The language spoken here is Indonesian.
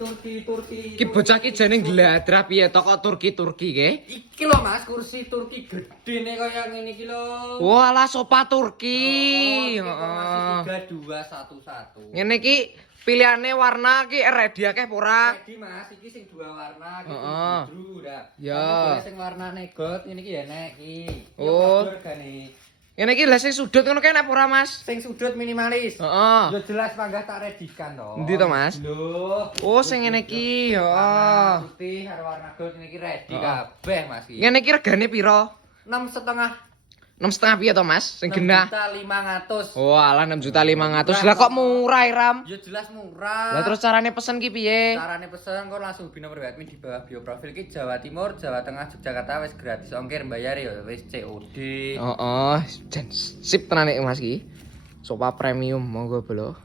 Turki. Ki bocah ki jeneng Gladra piye to kok Turki ge? Iki lho Mas, kursi Turki gedene kaya ngene iki lho. Walah sofa Turki. Heeh. Juga 211. Ngene iki pilihane warna ki ready akeh apa ora? Ready Mas, iki sing dua warna, iki Heeh. biru dah. Ya. Sing warnane gold ngene iki ya nek iki. Oh. Ngene iki lha sing sudut ngono kae apa ora Mas? Sing sudut minimalis. Heeh. Yo jelas panggah tak redikan to. Endi to Mas? Lho. Oh sing ngene iki. Heeh. Putih karo warna gold ngene iki ready kabeh Mas iki. Ngene iki regane piro? 6,5. 6,5 piye to Mas? Sing genah. 6.500.000. Oh, alah 6.500.000. Lah kok murah, Ram? Ya jelas murah. Lah terus carane pesen ki piye? Carane pesen kok langsung hubungi nomor WhatsApp di bawah bio profil ki Jawa Timur, Jawa Tengah, Yogyakarta wis gratis ongkir bayar ya wis COD. Heeh, jan sip tenan iki Mas iki. Sofa premium monggo bolo.